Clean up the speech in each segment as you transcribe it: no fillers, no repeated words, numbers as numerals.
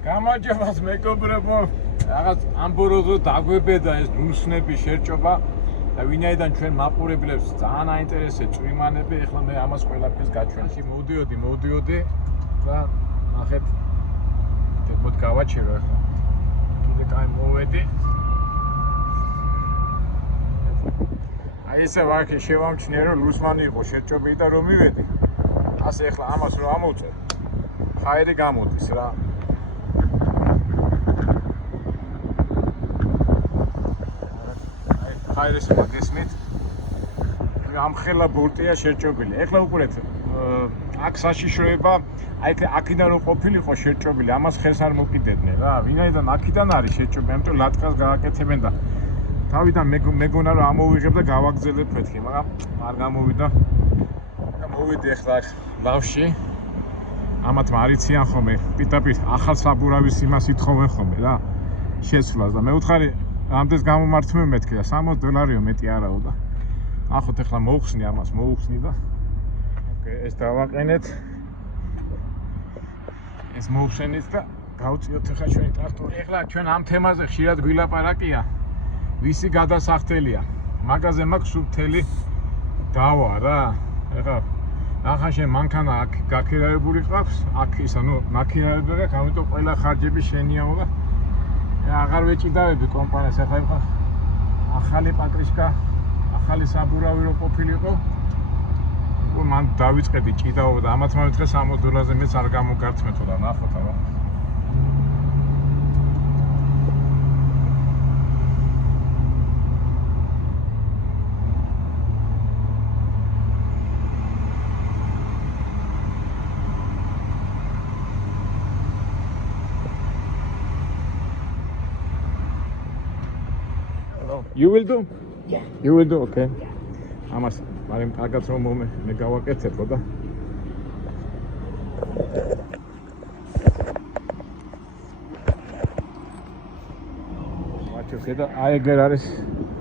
გამარჯობათ მეგობრებო, რაღაც ამბოროზო დაგვებედა ეს ნუსნები შერჭობა და ვინაიდან ჩვენ მაყურებლებს ძალიან აინტერესებს წვიმანები, ეხლა მე ამას ყველაფერს გაჩვენე. მოვდიოდი და ნახეთ მოდ გავაჩერო ეხლა. კიდე კაი მოვედი. აი ესე ვარქი შევამჩნიე რომ ლუსმანი იყო შერჭობი და რომ მივედი. ასე ეხლა ამას რომ ამოვწერ. ხაერი გამოდის რა. ხაერის მაგესმით ამხელა ბურტია შერჭობილი. ეხლა უყურეთ, აქ საშიშროება, აი აქედან რომ ყოფილიყო შერჭობილი, ამას ხელს არ მოკიდებდნენ რა. ვინაიდან აქედან არის შერჭობილი, ამიტომ ლატყას გააკეთებენ და თავიდან მეგონა რომ ამოვიღებ და გავაგზელებ მეთქი, მაგრამ არ გამოვიდა. და მოვედი ეხლა ლავში. ამათ მარიციან ხოლმე, პიტაპირ ახალ საბურავის იმას ითხოვენ ხოლმე რა. შეცვლას და მე უთხარი ამდენს გამომართმევ მეთქი და $60 მეტი არაო და ახოთ ეხლა მოუხსნი ამას, მოუხსნი და ოკეი, ეს დავაყენეთ. ეს მოუხსენით და გავწიოთ ეხლა ჩვენი ტრაქტორი. ეხლა ჩვენ ამ თემაზე ხშირად გვილაპარაკია. ვისი გადასახდელია? მაგაზე მაქვს სუბთელი დავა რა. ეხლა ახლა მანქანა აქ გაქირავებული ყავს, აქ ისა ნუ მაქირავებელი აქვს, ამიტომ ყველა ხარჯები შენიაო და აღარ ვეჭიდავები კომპანიას. ახლა იყო ახალი პატრიშკა, ახალი საბურავი რო ყოფილიყო. მან დავიწყედი ჭიდაობა და ამათ მომეთხე $60-ზე მეც არ გამოგართმეთო და ნახოთ აბა. You will do? Yeah. You will do, okay. Amas, მაგრამ კარგად რომ მე გავაკეთებო და ვაჩო ხედა აი ეგერ არის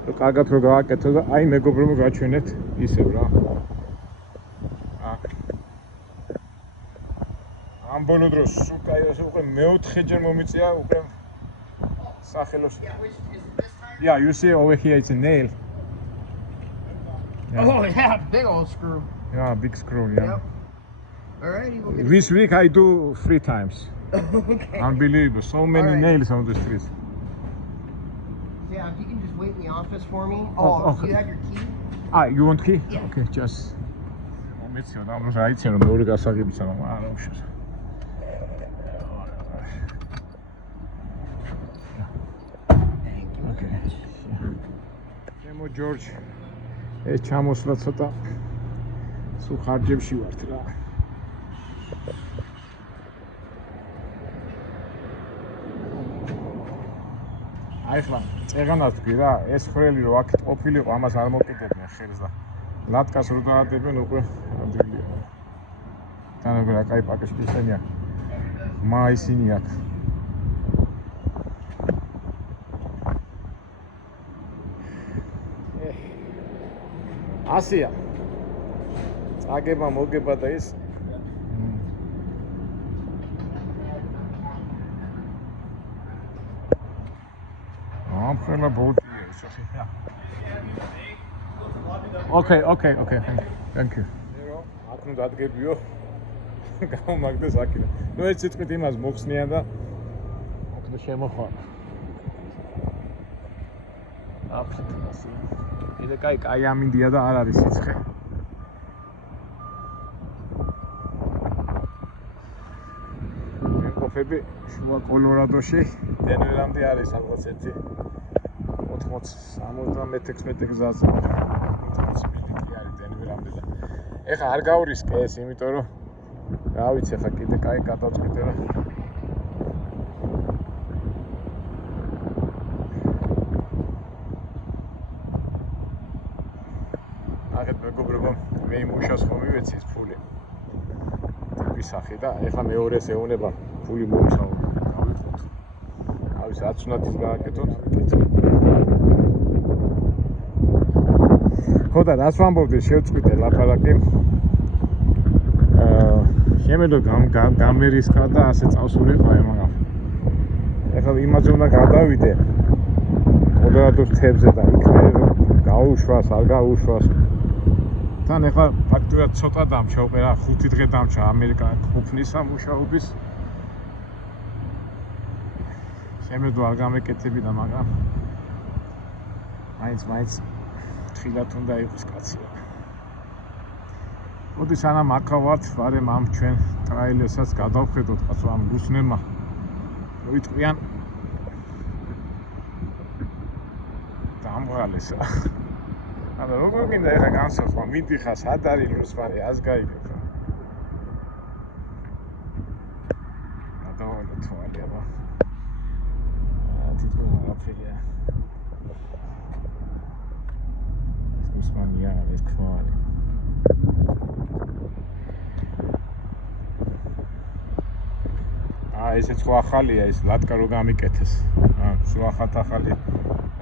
რომ კარგად რომ გავაკეთო და აი მეგობრებო გაჩვენეთ ისევ რა. ამ ბოლო დროს უკაი უკვე მეოთხეჯერ მომიწია უკვე სახელოს. Yeah, you see over here it's a nail. Yeah. Oh yeah, big old screw. Yeah, big screw, yeah. Yep. Alrighty, we'll get This week I do 3 times. Okay. Unbelievable, so many nails on the streets. Yeah, if you can just wait in the office for me. Oh, okay. You have your key? You want key? Yeah. Okay, just. მომეციო და ამას აიცენ რომ მეორე გასაღებისა რომ არა უშავს. Emo George, ეს ჩამოსვლა ცოტა სულ ხარჯებში ვართ რა. აი ხლა წეღანას თქვი რა, ეს ხრელი რო აქ ყოფილიყო, ამას არ მოკიდებდნენ ხელს და ლატკას რო დაადებენ უკვე ადრილია. თანაგ რა კაი პაკეშკისენია. მაისინი აქ. ასია. წაგება მოგება და ის ამხელა ბოუტია ის ახლა. Okay. Thank you. აქ ნუ დადგებიო. გამომაგდეს აქიდან. ნუ ერთ სიტყვით იმას მოხსნიან და აქ ნუ შემოხვალ. აფრიკასი. ეს კაი ამინდია და არ არის სიცხე. მეკოფები შუა კოლორადოში დენვერამდე არის ალბათ ერთი 80-76 გზაზე. 80 მილი არის დენვერამდე და ეხლა არ გავრისკე ეს, იმიტომ რომ რა ვიცი ეხლა კიდე კაი გადავწყვიტე რა. მეგობრებო, მე იმუშავს ხომ მივეცი ეს ფული. ვისახი და ეხლა მეორეს ეუნება ფული მომსაო. გავიყოთ. ავი 10 უნდა ის გააკეთოთ. ხოდა რას ვამბობდი შევწყვიტე ლაპარაკი. შემედო გამერისკა და ასე წავსულიყო, მაგრამ ეხლა იმაზე უნდა გადავიდე კოლორადოს მთებზე და იქნე რომ გაუშვას, არ გაუშვას. თან ეხლა ფაქტურად ცოტა დამჩა, უყურა 5 დღე დამჩა ამერიკა ყოფნისა მუშაობის. შემეძლო არ გამეკეთები და მაგრამ მაინც ხილათ უნდა იყოს კაცი. მოდი სანამ აქ ვართ, ვარემ ამ ჩვენ ტრაილერსაც გადავხედოთ, კაცო ამ რუსნებმა მოიწყვიან დამღალესა. ანუ როგორ გინდა ეხა განსაზღვრა, მიდიხარ სად არის რუსვარი, ას გაიგებ. გადავალე თვალი აბა. თითქოს აღაფერია. რუსმანია ეს ქვარი. ესეც ხო ახალია ეს ლატკა რო გამიკეთეს. სულ ახალი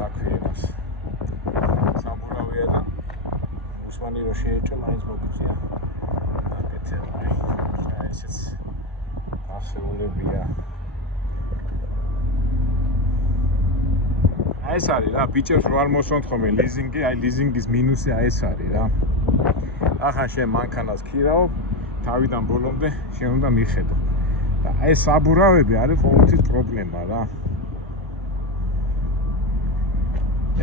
აქვიენას. სამურავია და უსმანი რო შეეჭა მაინც მოგწია. აკეთება. ესეც ასეულებია. ეს არის რა, ბიჭებს რო არ მოსვამთ ხოლმე ლიზინგი, აი ლიზინგის მინუსი აი ეს არის რა. ახლა შენ მანქანას ქირავ, თავიდან ბოლომდე შენ უნდა მიხედო. და აი საბურავები არის ყოველთვის პრობლემა რა.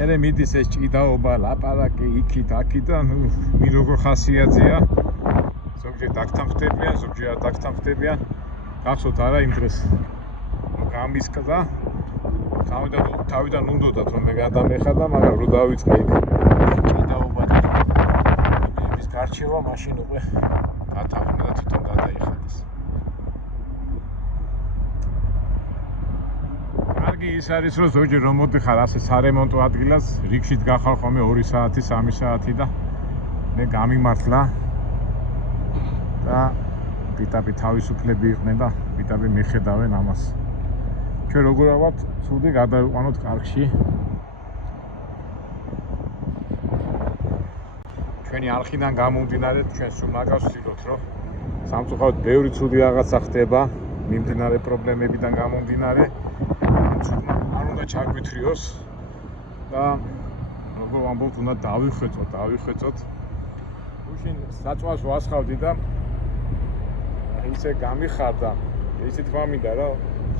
ელე მიდის ეს ჭიდაობა, ლაპარაკი იქით, აქით და ნუ მი როგორ ხასიათზეა. ზოგჯერ დაგთამხდებიან, ზოგჯერ არ დაგთამხდებიან. გახსოვთ არა იმ დღეს გამისკდა. თავიდან უნდათ რომ მე გადამეხადა, მაგრამ რო დავიწყე იქ ჭიდაობა და იმის გარჩევა მაშინ უკვე გათავნა და თვითონ გადაიხადეს. კარგი ის არის რომ ზოგჯერ რომ მოდიხარ ასე სარემონტო ადგილას, რიგშიც გახარ ხოლმე 2 საათი, 3 საათი და მე გამიმართლა და პიტაპი თავისუფლები იყვნენ და პიტაპი მიხედავენ ამას. ჩვენ როგორ ავართ, ცუდი გადავიყვანოთ კარგში. ჩვენი არხიდან გამომდინარე, ჩვენ სულ მაგას ვცდილობთ, რომ სამწუხაროდ ბევრი ცუდი რაღაცა ხდება, მიმდინარე პრობლემებიდან გამომდინარე. არ უნდა ჩაგვითრიოს და როგორ ვამბობთ, უნდა დავიხვეწოთ. უშინ საწვავს ვასხავდი და ისე გამიხარდა. ისე თქვა მინდა რა,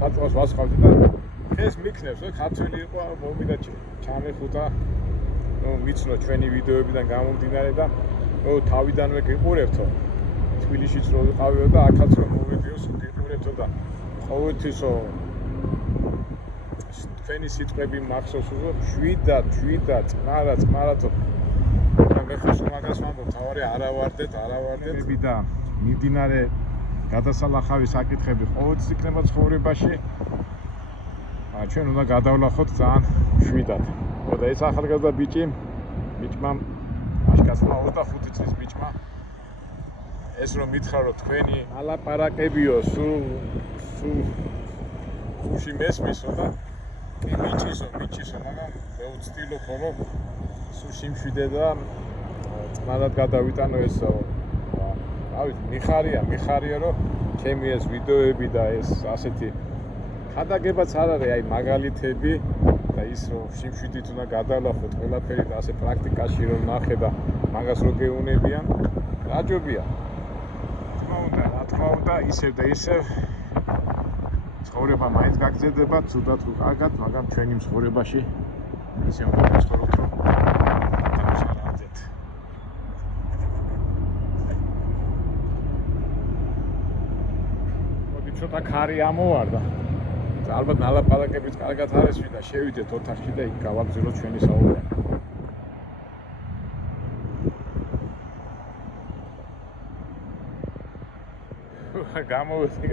საწვავს ვასხავდი და ეს მიქნევს, რომ ქართველი იყო, მომიდა ჩამეხუტა, რომ მიცნო ჩვენი ვიდეოებიდან გამომდინარე და თავიდანვე გიყურებთო. თბილისშიც რო ვიყავიო და აქაც რომ მოვიდიოს, გიყურებთო და ყოველთვის თქვენი სიტყვები მახსოვს, რომ შვიდად, წყნარათო. და მე ხო მაგას ვამბობ, თავარი არავარდეთ და მიმდინარე გადასალახავი საკითხები ყოველთვის იქნება ცხოვრებაში. ჩვენ უნდა გადავლახოთ ძალიან შვიდად. და ეს ახალგაზრდა ბიჭმა აშკაცმა 25 წლის ბიჭმა ეს რომ მითხრა რომ თქვენი ალაპარაკებიო სულ უში მესმისო და კი მიჭისო, მაგრამ მე ვცდილობ რომ სულ სიმშვიდე და წყნარად გადავიტანო ეს მიხარია რომ ჩემი ეს ვიდეოები და ეს ასეთი ხადაგებაც არ არის, აი მაგალითები და ის რომ სიმშვიდით უნდა გადავლახოთ ყველაფერი და ასე პრაქტიკაში რომ ნახე და მაგას რო გეუნებიან, გაჯობია. თქმა უნდა, ისევ და ისევ ცხოვრება მაინც გაგრძელდება, ცუდად თუ კარგად, მაგრამ ჩვენი ცხოვრებაში ისე უნდა ვცხოვროთ, რომ დავშალავდეთ. მოდი ცოტა ქარი ამოვარდა. ალბათ ნალაპარაკებიც კარგად არის და შევიდეთ ოთახში და იქ გავაგზავნოთ ჩვენი საუბარი. გამოვეცი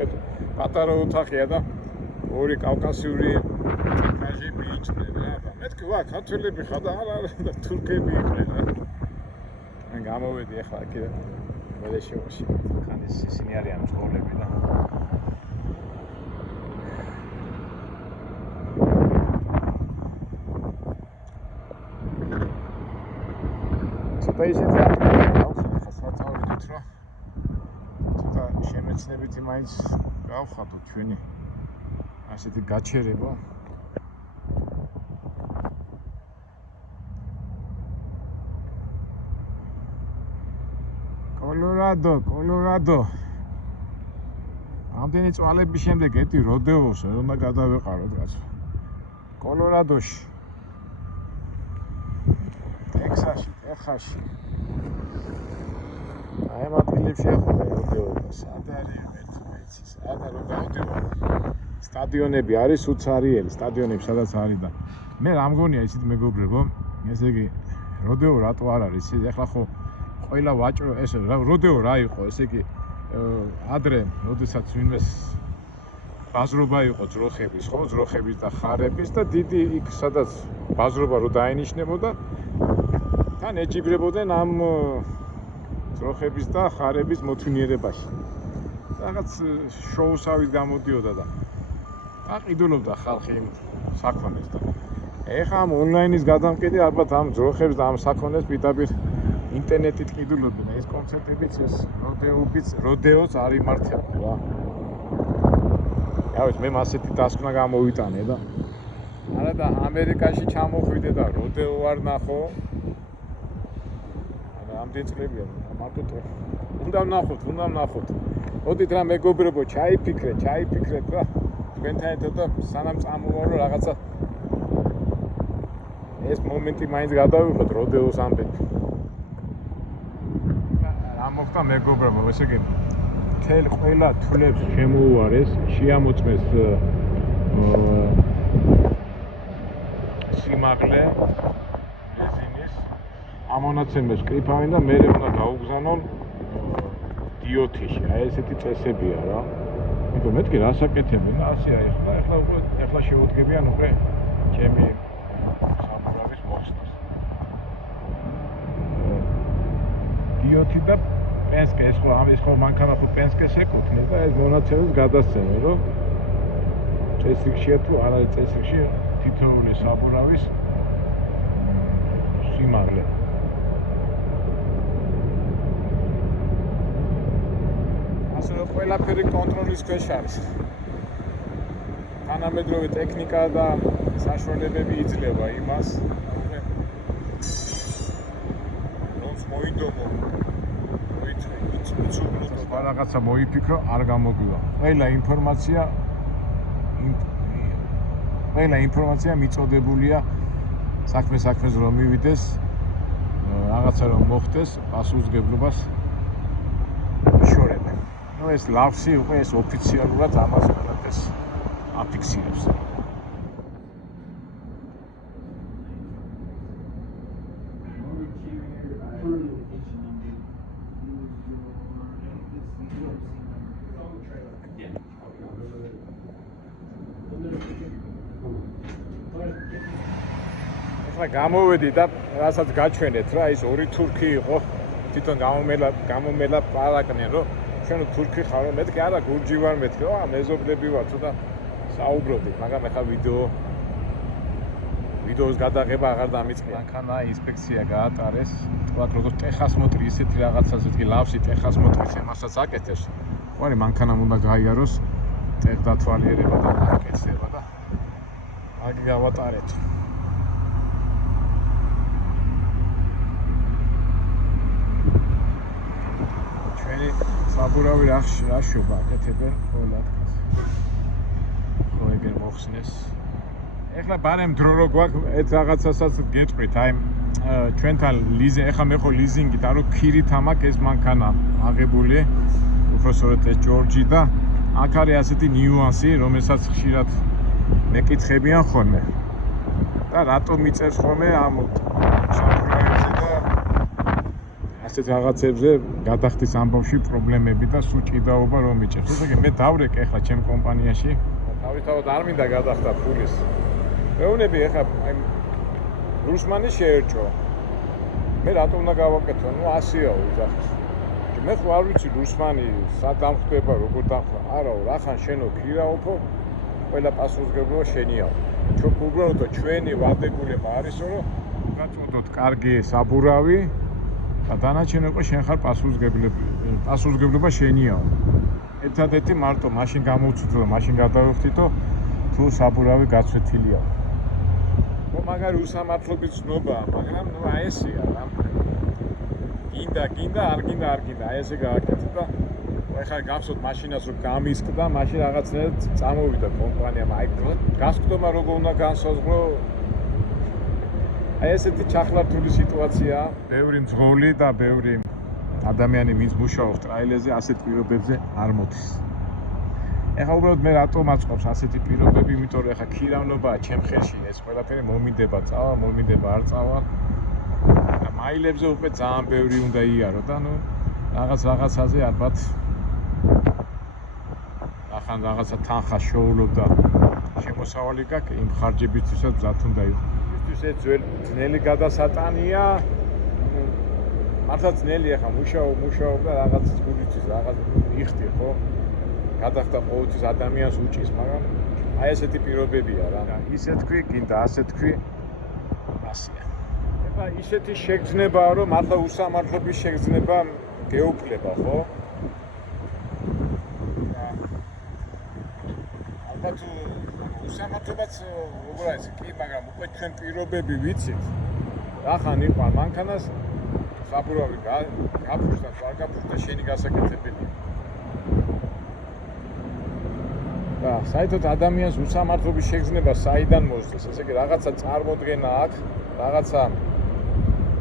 პატარა ოთახია და ორი კავკასიური კაჟები იჭრნენ რა. მე თქვი ვა ქართველები ხარ და არა და თურქები იყვნენ რა. მე გამოვედი ახლა კიდე მოდეშევში. ხანის ისინი არიან მწოვლები და ცოტა ისეთი აქვს, ახლა საწავლით რომ ცოტა შემეცნებითი მაინც გავხადოთ ჩვენი ასეთი გაჩერება. კოლორადო. ამდენი წვალების შემდეგ ეტი როდეოს უნდა გადავეყაროთ რაც. კოლორადოში. ტექსასში. აი ამ ადგილებში ახლა როდეოს სად არის მეცი, სად არ გავდივარ. სტადიონები არის უცარიელი, სტადიონები სადაც არის და მე რა მგონია ისიც მეგობრებო, ესე იგი როდეო რატო არ არის ის ახლა ხო ყველა ვაჭრო ეს როდეო რა იყო, ესე იგი ადრე, როდესაც ვინმეს ბაზრობა იყო ძროხების, ხო, ძროხების და ხარების და დიდი იქ სადაც ბაზრობა რო დაენიშნებოდა, თან ეჯიბრებოდნენ ამ ძროხების და ხარების მოთვინიერებაში. რაღაც შოუსავით გამოდიოდა და აყიდულობდა ხალხი იმ საქონელს და ეხლა ამ ონლაინის გადამყიდი ალბათ ამ ძროხებს და ამ საქონელს პირდაპირ ინტერნეტით ყიდულობდნენ. ეს კონცერტებიც ეს როდეოც არ იმართება რა. რა ვიცი, მე ასეთი დასკვნა გამოვიტანე და არა და ამერიკაში ჩამოხვიდე და როდეო არ ნახო. ამდენ წლებია მარტო უნდა ვნახოთ. მოდით რა მეგობრებო, ჩაიფიქრეთ რა. თქვენთან ერთად და სანამ წამოვარო რაღაცა ეს მომენტი მაინც გადავიღოთ როდეოს ამბები. რა მოხდა მეგობრებო, ესე იგი მთელ ყველა თვლებს შემოუარეს, შეამოწმეს სიმაღლე რეზინის, ამონაცემეს კრიფავენ და მე უნდა გაუგზავნონ დიოთიში. აი ესეთი წესებია რა. იმიტომ მეთქი რა საკეთებია, ასეა ეხლა შეუდგებიან უკვე ჩემი საბურავის მოხსნას. დიოთი და პენსკე ეს ხო მანქანა ხო პენსკეს ეკუთვნის და ეს მონაცემის გადასცემა, რომ წესრიგშია თუ არ არის წესრიგში თითოეული საბურავის სიმაღლე. ასე რომ ყველაფერი კონტროლის ქვეშ არის. თანამედროვე ტექნიკა და საშუალებები იძლევა იმას, რომ მოიდომო რაღაცა მოიფიქრო, არ გამოგვივა. ყველა ინფორმაცია მიწოდებულია საქმეს რომ მივიდეს, რაღაცა რომ მოხდეს, პასუხისმგებლობას იშორებენ. ეს ლავსი უკვე ეს ოფიციალურად ამას ყველაფერს აფიქსირებს. ეხლა გამოვედი და რასაც გაჩვენეთ რა, ის ორი თურქი იყო, თვითონ გამომელა პარაკნენ, რომ შენ თურქი ხარ, რომ მეთქი არა გურჯი ვარ მეთქი, რა მეზობლები ვარ, ცოტა საუბრობდით, მაგრამ ეხლა ვიდეოს გადაღება აღარ დამიწყია. მანქანა ინსპექცია გაატარეს, თქვათ როგორც ტეხასმოტრი ისეთი რაღაცას, თქი ლავსი ტეხასმოტრის ემასაც აკეთებს. ხوارი მანქანამ უნდა გაიაროს ტეხდათვალიერება და აკეთება და აგი გავატარეთ. ჩვენი საბურავი რაშობა აკეთებენ ყველა ადგილას. ხო ეგერ მოხსნეს. ეხლა ბარემ დრო რო გვაქვს ეს რაღაცასაც გეტყვით, აი ჩვენთან ლიზინგი, ეხლა მე ხო ლიზინგით, არო ქირით ამაქვს ეს მანქანა აღებული, უბრალოდ ეს ჯორჯი და აქ არის ასეთი ნიუანსი, რომელსაც ხშირად მეკითხებიან ხოლმე. და რატომ მიწერს ხოლმე ამ საბურავებზე და ასეთ რაღაცებზე გადახდის ამბავში პრობლემები და სულ ჭიდაობა რომ მიჭერს. ესე იგი მე დავრეკ ეხლა ჩემ კომპანიაში. თავისთავად არ მინდა გადახდა ფულის. მეუნები ეხლა აი რუსმანი შეერჭო. მე რატომ უნდა გავაკეთო? ნუ ასეა უძახის. მე ხო არ ვიცი რუსმანი სად დამხვდება, როგორ დამხვა. არაო, რახან შენო ქირაოფო, ყველა პასუხისმგებლობა შენიაო. უბრალოდ ჩვენი ვადებულება არისო, რომ გაწოდოთ კარგი საბურავი და დანარჩენი უკვე შენ ხარ პასუხისმგებლობა შენიაო. ერთადერთი მარტო მაშინ გამოვცუდო, მაშინ გადავიხდითო თუ საბურავი გაცვეთილია. მაგარი უსამართლობის ცნობაა, მაგრამ ნუ აი ესეა რა. გინდა, არ გინდა, აი ესე გააკეთე და ეხლა გახსოვთ მაშინას რომ გამისკდა, მაშინ რაღაცნაირად წამოვიდა კომპანიამ. აი გასკდომა როგორ უნდა განსაზღვრო. აი ესეთი ჩახლართული სიტუაციაა. ბევრი მძღოლი და ბევრი ადამიანი ვინც მუშაობს ტრაილერზე ასეთ პირობებზე არ მოდის. ეხლა უბრალოდ მე რატომ აწყობს ასეთი პირობები, იმიტომ რომ ეხლა ქირავნობაა ჩემ ხელში ეს ყველაფერი მომიდება, არ წავა. მაილებზე უკვე ძალიან ბევრი უნდა იარო და ნუ რაღაცაზე ალბათ ახან რაღაცა თანხა შოულობ და შემოსავალი გაქვს იმ ხარჯებისთვისაც მზად უნდა იყო. ისთვის ეს ძნელი გადასატანია. მართლა ძნელია ხა მუშაობ და რაღაც გულისთვის რაღაც იხდი ხო? გადახდა ყოველთვის ადამიანს უჭის, მაგრამ აი ესეთი პირობებია რა. ისე თქვი, გინდა ასე თქვი. ასია. ეხლა ისეთი შეგრძნებაა, რომ მართლა უსამართლობის შეგრძნება გეუფლება, ხო? ალბათ უსამართლობაც როგორ არის, კი, მაგრამ უკვე თქვენ პირობები ვიცით. რახან იყო მანქანას საბურავი გაფურს და არ გაფურს და შენი გასაკეთებელი. და საერთოდ ადამიანს უსამართლობის შეგრძნება საიდან მოსდის? ესე იგი რაღაცა წარმოდგენა აქვს, რაღაცა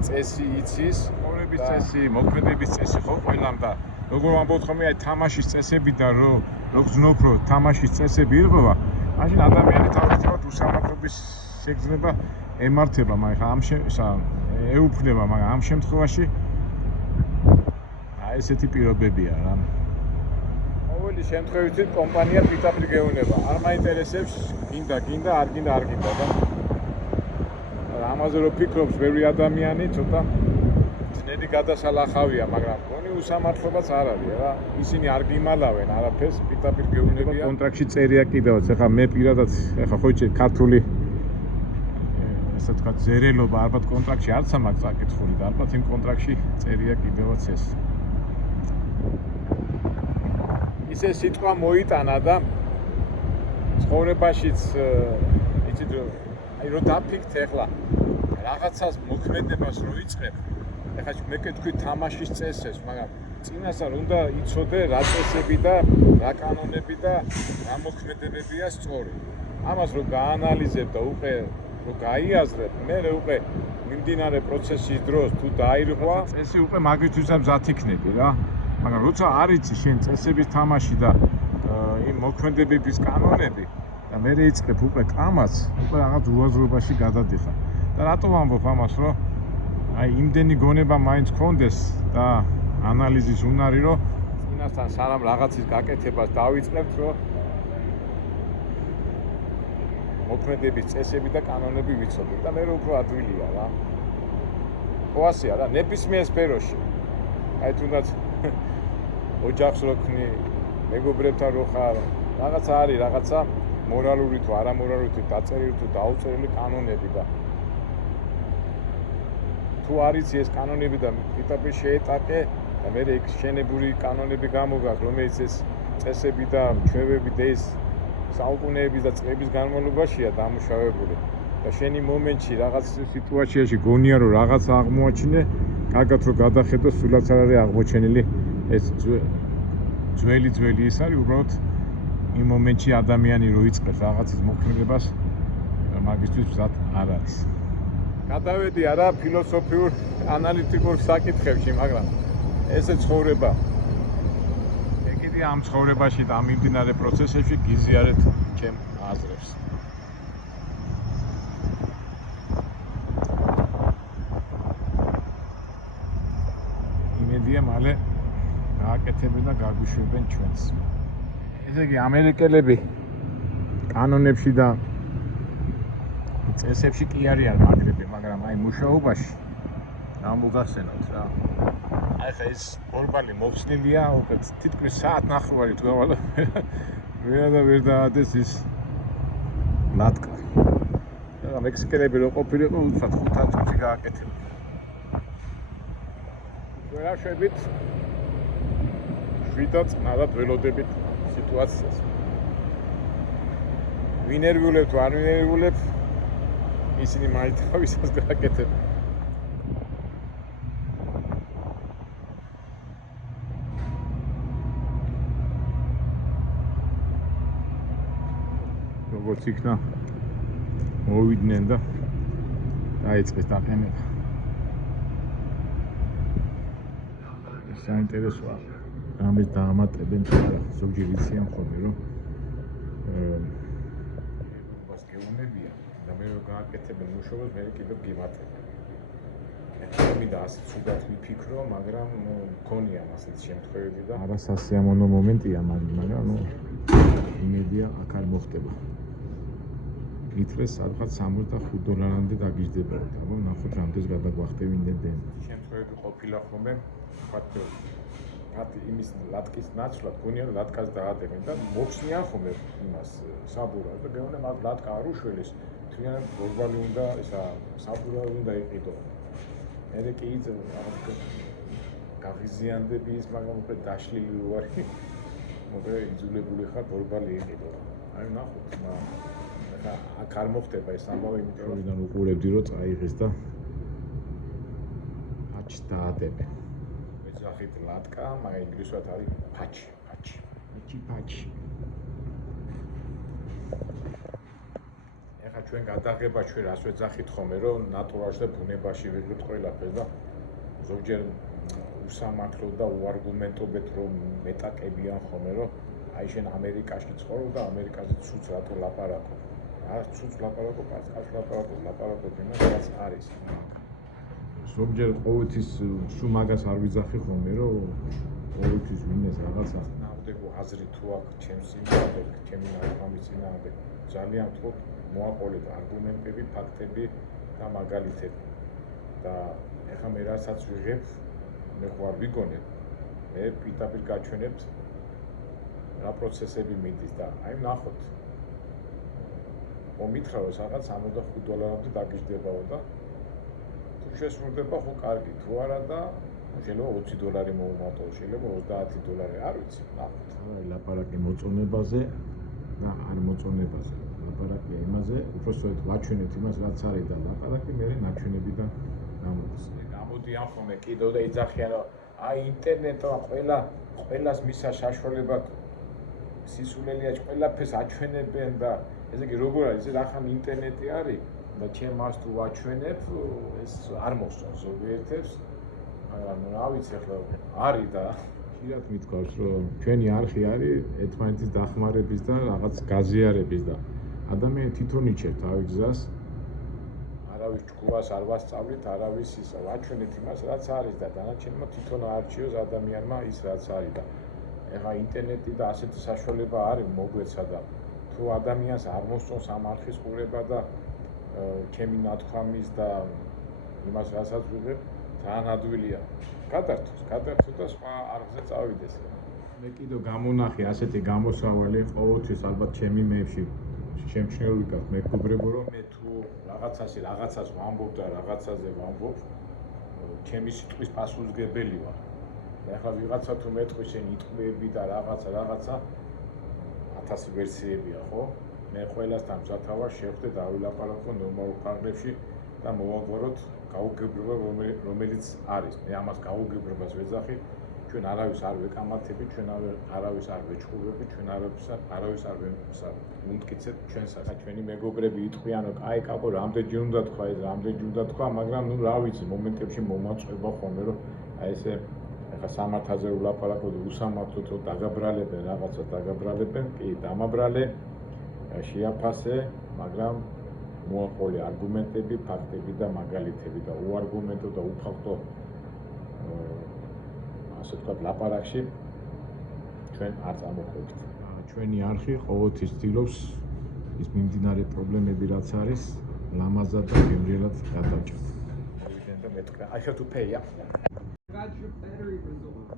წესი იცის, ცხოვრების წესი, მოქმედების წესი ხო ყველამ და როგორ ვამბობთ ხოლმე აი თამაშის წესებიდან რო გძნობ რომ თამაშის წესები ირღვევა, მაშინ ადამიანი თავისთავად უსამართლობის შეგრძნება ემართება, მაგრამ ეუფლება, მაგრამ ამ შემთხვევაში აი ესეთი პირობებია რა. ყოველი შემთხვევით კომპანია პიტაპრი გეუნება. არ მაინტერესებს გინდა, არ გინდა და ამაზე რო ფიქრობს ბევრი ადამიანი ცოტა ძნელი გადასალახავია, მაგრამ გონი უსამართლობაც არ არის რა. ისინი არ გიმალავენ არაფერს, პიტაპრი გეუნებიან. კონტრაქტში წერია კიდევაც, ეხლა მე პირადად ეხლა ხო იცი ქართული ესე თქვა ზერელობა ალბათ კონტრაქტში არც ამაქვს წაკითხული და ალბათ იმ კონტრაქტში წერია კიდევაც ეს. ისე სიტყვა მოიტანა და ცხოვრებაშიც იცით აი რო დაფიქრთ ეხლა რაღაცას მოქმედებას რო იწყებ, ეხლა მე კეთქვი თამაშის წესებს, მაგრამ წინასწარ უნდა იცოდე რა წესები და რა კანონები და რა მოქმედებებია სწორი. ამას რო გაანალიზებ და უკვე რო გაიაზრებ, მე უკვე მიმდინარე პროცესის დროს თუ დაირღვა, წესი უკვე მაგისთვისაც მზად იქნები რა. მაგრამ როცა არ იცი შენ წესების თამაში და იმ მოქმედებების კანონები და მე იწყებ უკვე კამაც, უკვე რაღაც უაზრობაში გადადიხარ. და რატომ ვამბობ ამას, რომ აი იმდენი გონება მაინც გქონდეს და ანალიზის უნარი, რომ წინასთან სანამ რაღაცის გაკეთებას დავიწყებთ, რომ მოქმედების წესები და კანონები ვიცოდეთ და მე უფრო ადვილია რა. ხო ასეა რა, ნებისმიერ სფეროში. აი თუნდაც ოჯახს რო ქნი, მეგობრებთან რო ხარ, რაღაცა არის, რაღაცა მორალური თუ არამორალური თუ დაწერილი თუ დაუწერილი კანონები და თუ არის ეს კანონები და პიტაპრი შეეტაკე და მე იქ შენებული კანონები გამოგაქვს, რომელიც ეს წესები და ჩვევები და ეს საუკუნეების და წლების განმავლობაშია დამუშავებული და შენი მომენტში რაღაც სიტუაციაში გონია რომ რაღაც აღმოაჩინე, კარგად რომ გადახედო, სულაც არ არის აღმოჩენილი ეს ძველი ის არის უბრალოდ იმ მომენტში ადამიანი რო იწყებს რაღაცის მოქმედებას, მაგისთვის მზად არ არის. გადავედი არა ფილოსოფიურ ანალიტიკურ საკითხებში, მაგრამ ესე ცხოვრება. ეგეთი ამ ცხოვრებაში და ამ მიმდინარე პროცესებში გიზიარეთ ჩემ აზრებს. იმედია მალე გააკეთებენ და გაგვიშვებენ ჩვენს. ესე იგი ამერიკელები კანონებში და წესებში კი არიან მაგრები, მაგრამ აი მუშაობაში რა მოგახსენოთ რა. აი ხა ეს ბორბალი მოხსნილია, უკვე თითქმის საათნახევარი თქო, ვერ დაადეს ის ლატკა. და მექსიკელები რო ყოფილიყო, უცბად 5 წუთი გააკეთებდა. ვერაშვებით შვიდად ნადად ველოდებით სიტუაციას. ვინერვიულებ თუ არ ვინერვიულებ, ისინი მაინც თავისას გააკეთებენ. როგორც იქნა მოვიდნენ და დაიწყეს დაყენება. საინტერესოა რამეს დაამატებენ თუ არა. ზოგჯერ იციან ხოლმე რომ მას გეუნებიან და მე რო გააკეთებენ მუშაობას მე კიდევ გიმატებენ. მინდა ასე ცუდად ვიფიქრო, მაგრამ მქონია ასეთ შემთხვევები და არა სასიამოვნო მომენტია მაგრამ იმედია აქ არ მოხდება. ითხრეს სადღაც $65 დაგიждდებათ, აბა ნახოთ რამდენს გადაგვახტევინებენ. შემთხვევები ყოფილა ხოლმე, ვთქვათ, იმის ლატკის ნაცვლად გონია ლატკას დაადებენ და მოხსნიან ხოლმე იმას საბურას და გეუბნე მაგ ლატკა არ უშველეს, თვითონ გორბალი უნდა ისა საბურა უნდა იყიდო. მე კი გაღიზიანდები ის, მაგრამ უკვე დაშლილი ვარი. მოკლე იძულებული ხარ გორბალი იყიდო. აი ნახოთ, აქ არ მოხდება ეს ამბავი, იმიტომ რომ ვიდან უყურებდი რომ წაიღეს და ფაჩს დაადებენ. მეძახით ლატკა, მაგრამ ინგლისურად არის ფაჩი. ეხლა ჩვენ გადაღება ჩვენ რას ვეძახით ხოლმე რომ ნატურალში და ბუნებაში ვიღებთ ყველაფერს და ზოგჯერ უსამართლო და უარგუმენტობთ რომ მეტაკებიან ხოლმე რომ აი შენ ამერიკაში ცხოვრობ და ამერიკაზე ცუც რატო ლაპარაკობ. არ ცუც ლაპარაკობ, არ ლაპარაკობ იმას რაც არის. ზოგჯერ ყოველთვის სულ მაგას არ ვიძახი ხოლმე რომ ყოველთვის ვინმეს რაღაცა ნამდვილ აზრი თუ აქვს ჩემს წინააღმდეგ, ჩემი ნაცვლის წინააღმდეგ ძალიან ვთქვათ მოაყოლეთ არგუმენტები, ფაქტები და მაგალითები. და ეხლა მე რასაც ვიღებ, მე ხوار ვიგონებ, მე პირდაპირ გაჩვენებთ რა პროცესები მიდის და აი ნახოთ. მომითხრა რომ სადღაც $65 დაგიждდებაო და თუ შესრულდება ხო კარგი, თუ არა და შეიძლება $20 მოუმატო, შეიძლება $30, არ ვიცი, ნახოთ. აი ლაპარაკი მოწონებაზე და არ მოწონებაზე. ლაპარაკია იმაზე, უпростоეთ ვაჩვენებთ იმას, რაც არის და ლაპარაკი მე ნაჩვენებიდან გამოდის. გამოდიან ხოლმე კიდევ და იძახიან რომ აი ინტერნეტმა ყველას მისცა საშუალება სისულელია ყველაფერს აჩვენებენ და ესე იგი როგორ არის ეს ახლა ინტერნეტი არის და ჩემ მას თუ ვაჩვენებ ეს არ მოსწონს ზოგიერთებს მაგრამ რა ვიცი ახლა არის და ხშირად მithქვავს რომ ჩვენი არხი არის ერთმანეთის დახმარების და რაღაც გაზიარების და ადამიანი თვითონ იჩერს თავის გზას არავის ჭკუას არ ვასწავლით არავის ისა ვაჩვენეთ იმას რაც არის და დანარჩენმა თვითონ აარჩიოს ადამიანმა ის რაც არის და ეხლა ინტერნეტი და ასეთი საშუალება არის მოგვეცა და თუ ადამიანს არ მოსწონს ამ არხის ყურება და ჩემი ნათქვამის და იმას რასაც ვიღებ ძალიან ადვილია გადართოს და სხვა არხზე წავიდეს. მე კიდევ გამონახე ასეთი გამოსავალი ყოველთვის ალბათ ჩემი მეებში შემჩნეული გაქვს მეგობრებო რომ მე თუ რაღაცას ვამბობ და რაღაცაზე ვამბობ ჩემი სიტყვის პასუხისმგებელი ვარ. ეხლა ვიღაცა თუ მეტყვის შენ იტყვიები და რაღაცა 1000 ვერსიებია ხო? მე ყველასთან მზათავარ შევხვდე და ვილაპარაკო ნორმალურ ფარგლებში და მოვაგვაროთ გაუგებრობა რომელიც არის. მე ამას გაუგებრობას ვეძახი, ჩვენ არავის არ ვეკამათებით, ჩვენ არავის არ ვეჭყურებით, ჩვენ არავის არ ვუმტკიცებთ ჩვენსაც. ჩვენი მეგობრები იტყვიან რომ აი კაკო რამდენჯერ უნდა თქვა ეს, რამდენჯერ უნდა თქვა, მაგრამ ნუ რა ვიცი, მომენტებში მომაწვება ხოლმე რომ აი ესე ეხლა სამართალზე ვლაპარაკობ, უსამართლოდ რომ დაგაბრალებენ რაღაცა დაგაბრალებენ, კი დამაბრალე, შეაფასე, მაგრამ მოაყოლე არგუმენტები, ფაქტები და მაგალითები და უარგუმენტო და უფაქტო ასე ვთქვათ ლაპარაკში ჩვენ არ წამოხვევით. ჩვენი არხი ყოველთვის ცდილობს ის მიმდინარე პრობლემები რაც არის, ლამაზად და გემრიელად გადავჭრათ. I have to pay, yeah. Got your battery result.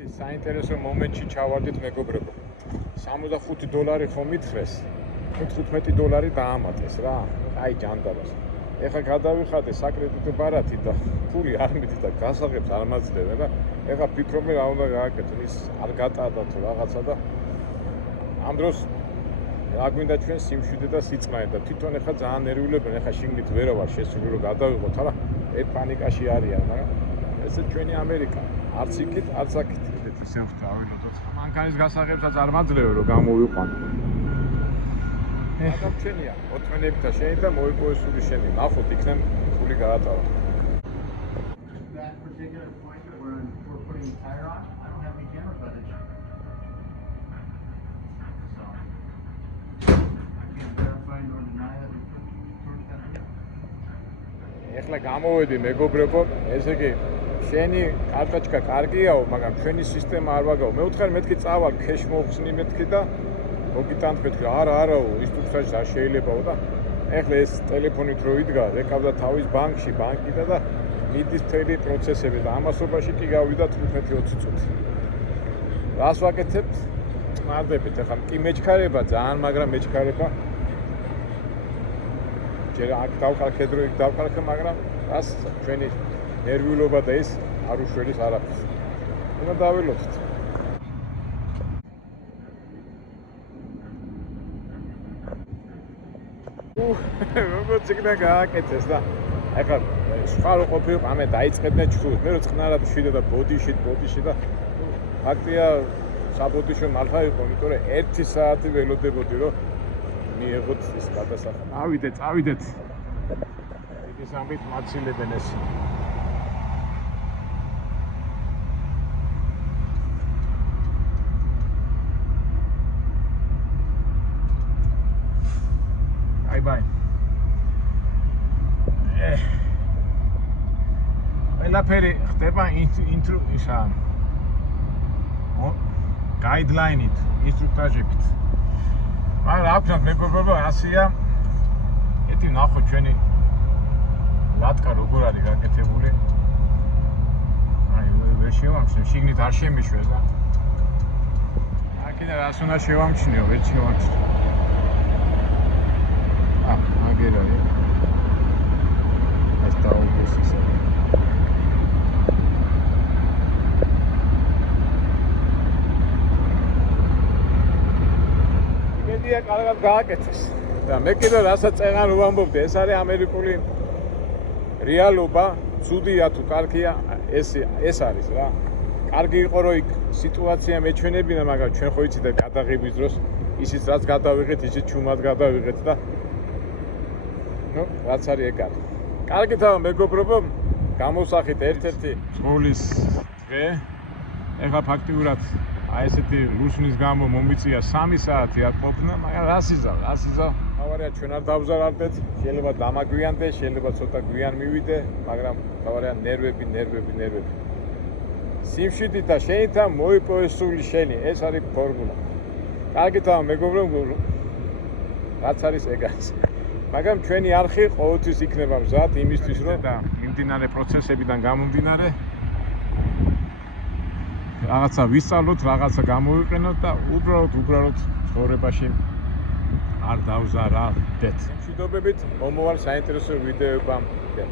ეს საინტერესო მომენტში ჩავარდით მეგობრებო. $65 ხომ მითხრეს. $15 დაამატეს რა. აი ჯანდაბას. ეხლა გადავიხადე საკრედიტო ბარათი და ფული არ მიდის და გასაღებს არ მაძლევენ და ეხლა ფიქრობ მე რა უნდა გააკეთო ის არ გატარდა თუ რაღაცა და ამ დროს რა გვინდა ჩვენ სიმშვიდე და სიწყნაე და თვითონ ეხა ძალიან ნერვიულებენ, ეხა შიგნით ვერ ვარ შესული რომ გადავიღოთ, არა პანიკაში არიან, მაგრამ ესე ჩვენი ამერიკა, არც იქით, არც აქით. ისევ დავილოდოთ. მანქანის გასაღებსაც არ მაძლევ რომ გამოვიყვანო. მაგრამ ჩვენია, ოთხმენებითა შენი და მოიპოვეს სული შენი. ნახოთ იქნებ სული გაატავა. That particular point that we're putting the tire on, I don't have any camera footage. So I can't verify nor deny that we put that in. ეხლა გამოვედი მეგობრებო, ესე იგი შენი კარტოჩკა კარგიაო, მაგრამ ჩვენი სისტემა არ ვაგაო. მე ვთხარ მეთქი წავალ ქეშ მოხსნი მეთქი და მოგიტანთ მეთქი არაო, ინსტრუქციაში არ შეიძლებაო და ეხლა ეს ტელეფონით რო იდგა, ეკავდა თავის ბანკში, ბანკიდან და მიდის მთელი პროცესები და ამასობაში კი გავიდა 15-20 წუთი. რას ვაკეთებთ? მადლებით, ეხლა კი მეჩქარება ძალიან, მაგრამ მეჩქარება ჯერ აქ დავყარქე დრო იქ დავყარქე, მაგრამ რას ჩვენი ნერვიულობა და ეს არ უშველის არაფერს. უნდა დაველოდოთ. როგორც იქნა გააკეთეს და ეხლა სხვა რო ყოფილიყო, ამე დაიწყებდნენ ჩხუბს. მე რო წყნარად შვიდე და ბოდიში და ფაქტია საბოდიშო მართლა იყო, იმიტომ რომ 1 საათი ველოდებოდი რომ მიიღოთ ის გადასახადი. წავიდეთ. ის ამით მაცილებენ ეს. Bye. ყველაფერი ხდება ისა გაიდლაინით, ინსტრუქტაჟებით. მაგრამ რა ვქნათ მეგობრებო, ასია. ეთი ნახოთ ჩვენი ლატკა როგორ არის გაკეთებული. აი, ვერ შევამჩნევ, შიგნით არ შემიშვეს და აქედან რას უნდა შევამჩნიო, ვერ შევამჩნევ. აგერაა. ეს დაუგეს ისე. იმედია კარგად გააკეთეს. და მე კიდე რასაც წეღან ვამბობდი, ეს არის ამერიკული რეალობა, ცუდია თუ კარგია, ეს არის რა. კარგი იყო რომ იქ სიტუაცია მეჩვენებინა, მაგრამ ჩვენ ხო იცით გადაღების დროს ისიც რაც გადავიღეთ, ისიც ჩუმად გადავიღეთ და ნუ რაც არის ეგ არის. კარგითა მეგობრებო, გამოსახით ერთ-ერთი სკოლის დღე. ეხლა ფაქტიურად აი ესეთი ლუსვნის გამო მომიწია 3 საათი არ ყოფნა, მაგრამ რას იზავ? თავარია ჩვენ არ დავზარალდეთ, შეიძლება დამაგვიანდეს, შეიძლება ცოტა გვიან მივიდე, მაგრამ თავარია ნერვები. სიმშვიდით და შენითა მოიპოვეს სული შენი, ეს არის ფორმულა. კარგითა მეგობრებო, რაც არის ეგ არის. მაგრამ ჩვენი არხი ყოველთვის იქნება მზად იმისთვის, რომ და მიმდინარე პროცესებიდან გამომდინარე რაღაცა ვისწავლოთ, რაღაცა გამოვიყენოთ და უბრალოდ ცხოვრებაში არ დავზარალდეთ. მშვიდობებით, მომავალ საინტერესო ვიდეოებამდე.